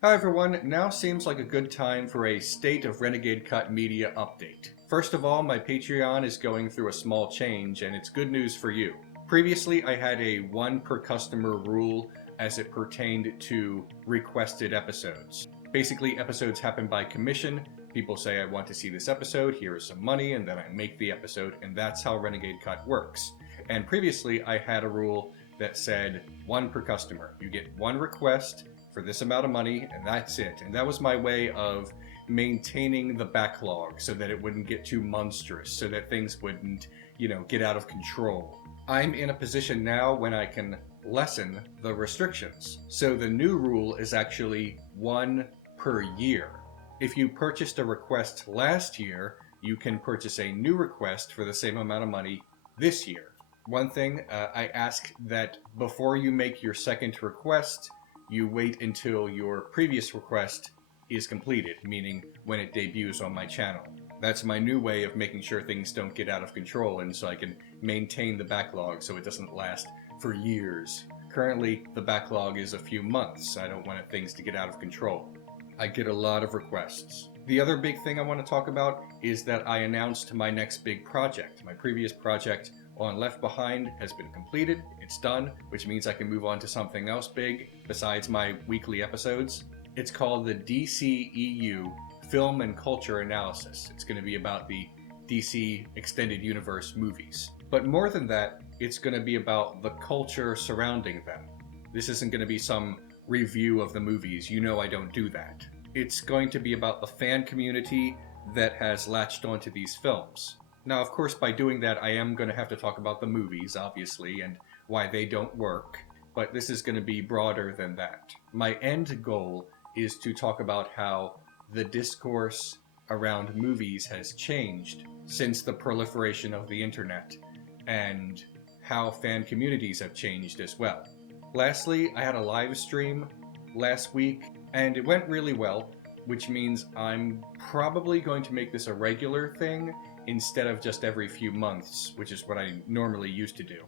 Hi everyone, now seems like a good time for a State of Renegade Cut media update. First of all, my Patreon is going through a small change and it's good news for you. Previously, I had a one per customer rule as it pertained to requested episodes. Basically, episodes happen by commission. People say, I want to see this episode, here is some money, and then I make the episode, and that's how Renegade Cut works. And previously, I had a rule that said one per customer. You get one request for this amount of money, and that's it. And that was my way of maintaining the backlog so that it wouldn't get too monstrous, so that things wouldn't, get out of control. I'm in a position now when I can lessen the restrictions. So the new rule is actually one per year. If you purchased a request last year, you can purchase a new request for the same amount of money this year. One thing, I ask that before you make your second request, you wait until your previous request is completed, meaning when it debuts on my channel. That's my new way of making sure things don't get out of control, and so I can maintain the backlog so it doesn't last for years. Currently, the backlog is a few months. I don't want things to get out of control. I get a lot of requests. The other big thing I want to talk about is that I announced my next big project. My previous project on Left Behind has been completed, it's done, which means I can move on to something else big besides my weekly episodes. It's called the DCEU Film and Culture Analysis. It's going to be about the DC Extended Universe movies. But more than that, it's going to be about the culture surrounding them. This isn't going to be some review of the movies, I don't do that. It's going to be about the fan community that has latched onto these films. Now, of course, by doing that, I am going to have to talk about the movies, obviously, and why they don't work, but this is going to be broader than that. My end goal is to talk about how the discourse around movies has changed since the proliferation of the internet, and how fan communities have changed as well. Lastly, I had a live stream last week, and it went really well, which means I'm probably going to make this a regular thing instead of just every few months, which is what I normally used to do.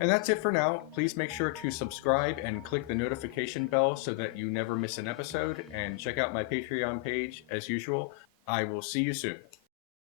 And that's it for now. Please make sure to subscribe and click the notification bell so that you never miss an episode, and check out my Patreon page as usual. I will see you soon.